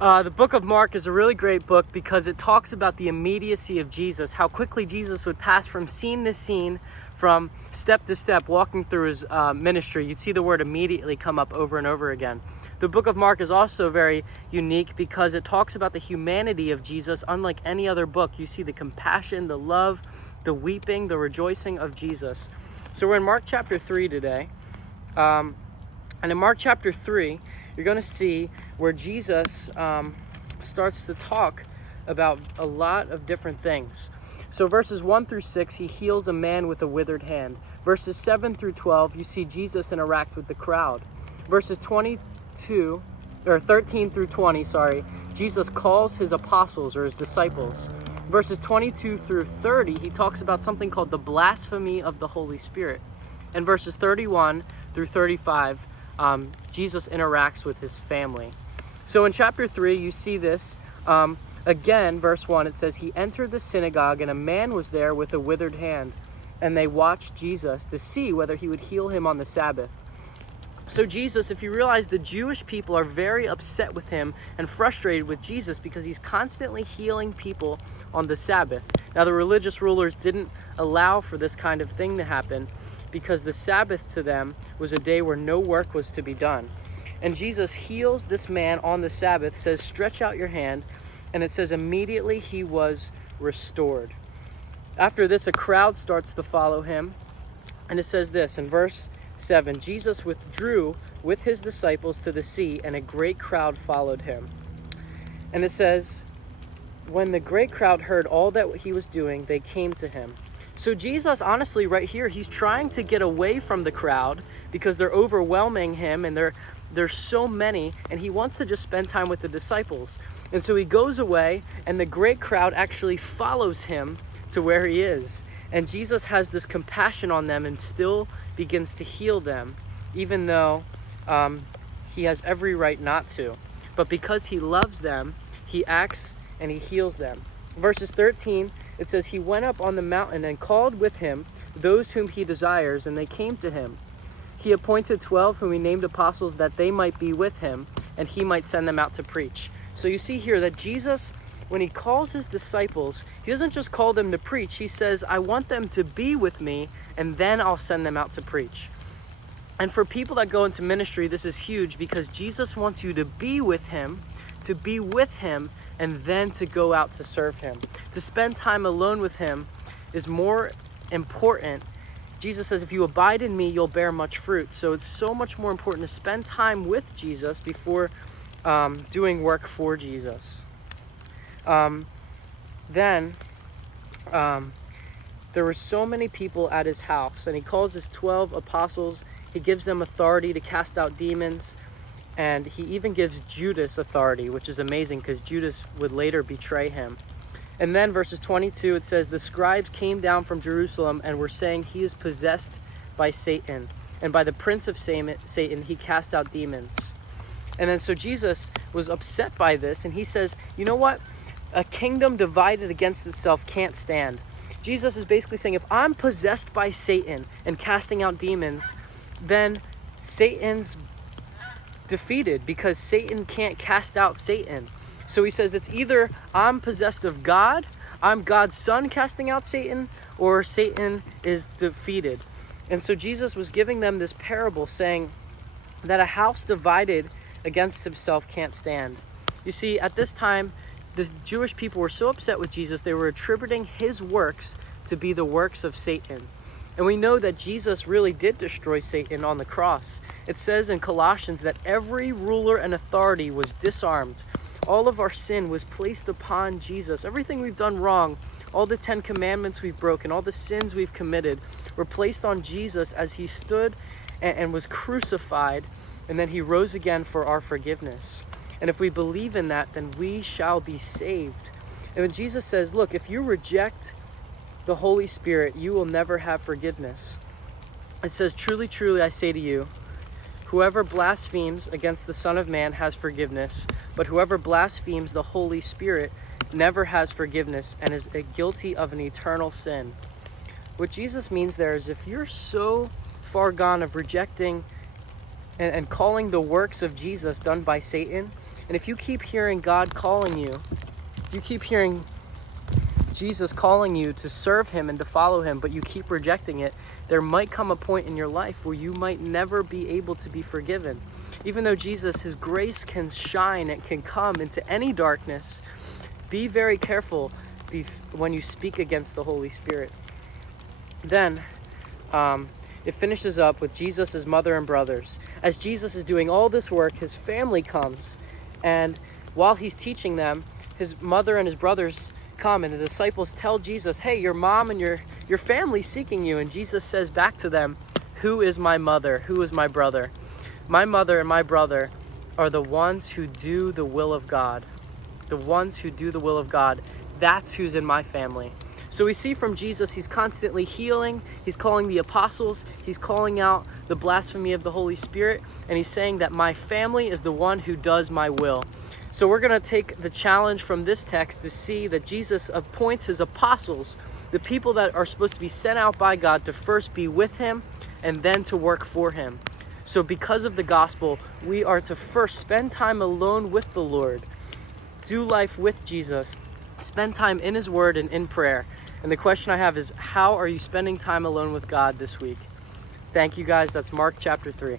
The book of Mark is a really great book because it talks about the immediacy of Jesus, how quickly Jesus would pass from scene to scene, from step to step, walking through his ministry. You'd see the word immediately come up over and over again. The book of Mark is also very unique because it talks about the humanity of Jesus. Unlike any other book, you see the compassion, the love, the weeping, the rejoicing of Jesus. So we're in Mark chapter 3 today. And in Mark chapter 3, you're going to see where Jesus starts to talk about a lot of different things. So verses 1 through 6, he heals a man with a withered hand. Verses 7 through 12, you see Jesus interact with the crowd. Verses 13 through 20, Jesus calls his apostles or his disciples. Verses 22 through 30, he talks about something called the blasphemy of the Holy Spirit. And verses 31 through 35, Jesus interacts with his family. So in chapter 3, you see this. Again, verse 1, it says, he entered the synagogue and a man was there with a withered hand. And they watched Jesus to see whether he would heal him on the Sabbath. So Jesus, if you realize, the Jewish people are very upset with him and frustrated with Jesus because he's constantly healing people on the Sabbath. Now, the religious rulers didn't allow for this kind of thing to happen because the Sabbath to them was a day where no work was to be done. And Jesus heals this man on the Sabbath, says, stretch out your hand, and it says immediately he was restored. After this, a crowd starts to follow him, and it says this in verse 7, Jesus withdrew with his disciples to the sea, and a great crowd followed him. And it says, when the great crowd heard all that he was doing, they came to him. So Jesus, honestly, right here, he's trying to get away from the crowd because they're overwhelming him, and there's so many, and he wants to just spend time with the disciples. And so he goes away, and the great crowd actually follows him to where he is. And Jesus has this compassion on them and still begins to heal them, even though he has every right not to. But because he loves them, he acts and he heals them. Verses 13, it says, he went up on the mountain and called with him those whom he desires, and they came to him. He appointed 12 whom he named apostles, that they might be with him, and he might send them out to preach. So you see here that Jesus, when he calls his disciples, he doesn't just call them to preach. He says, I want them to be with me, and then I'll send them out to preach. And for people that go into ministry, this is huge because Jesus wants you to be with him, and then to go out to serve him. To spend time alone with him is more important. Jesus says, if you abide in me, you'll bear much fruit. So it's so much more important to spend time with Jesus before doing work for Jesus. Then there were so many people at his house, and he calls his 12 apostles. He gives them authority to cast out demons, and he even gives Judas authority, which is amazing because Judas would later betray him. And then verses 22, it says, the scribes came down from Jerusalem and were saying, he is possessed by Satan, and by the prince of Satan he cast out demons. And then so Jesus was upset by this, and he says, you know what? A kingdom divided against itself can't stand. Jesus is basically saying, if I'm possessed by Satan and casting out demons, then Satan's defeated because Satan can't cast out Satan. So he says it's either I'm possessed of God, I'm God's son casting out Satan, or Satan is defeated. And so Jesus was giving them this parable saying that a house divided against himself can't stand. You see, at this time, the Jewish people were so upset with Jesus, they were attributing his works to be the works of Satan. And we know that Jesus really did destroy Satan on the cross. It says in Colossians that every ruler and authority was disarmed. All of our sin was placed upon Jesus. Everything we've done wrong, all the 10 commandments we've broken, all the sins we've committed were placed on Jesus as he stood and was crucified, and then he rose again for our forgiveness. And if we believe in that, then we shall be saved. And when Jesus says, look, if you reject the Holy Spirit, you will never have forgiveness. It says, truly, truly, I say to you, whoever blasphemes against the Son of Man has forgiveness, but whoever blasphemes the Holy Spirit never has forgiveness and is guilty of an eternal sin. What Jesus means there is if you're so far gone of rejecting and calling the works of Jesus done by Satan, And if you keep hearing God calling you, you keep hearing Jesus calling you to serve him and to follow him, but you keep rejecting it, there might come a point in your life where you might never be able to be forgiven. Even though Jesus, his grace can shine and can come into any darkness, be very careful when you speak against the Holy Spirit. Then it finishes up with Jesus' mother and brothers. As Jesus is doing all this work, his family comes, and while he's teaching them, his mother and his brothers come, and the disciples tell Jesus, hey, your mom and your family's seeking you. And Jesus says back to them, who is my mother? Who is my brother? My mother and my brother are the ones who do the will of God. The ones who do the will of God. That's who's in my family. So we see from Jesus, he's constantly healing. He's calling the apostles. He's calling out the blasphemy of the Holy Spirit. And he's saying that my family is the one who does my will. So we're going to take the challenge from this text to see that Jesus appoints his apostles, the people that are supposed to be sent out by God, to first be with him and then to work for him. So because of the gospel, we are to first spend time alone with the Lord, do life with Jesus, spend time in his word and in prayer. And the question I have is, how are you spending time alone with God this week? Thank you guys. That's Mark chapter 3.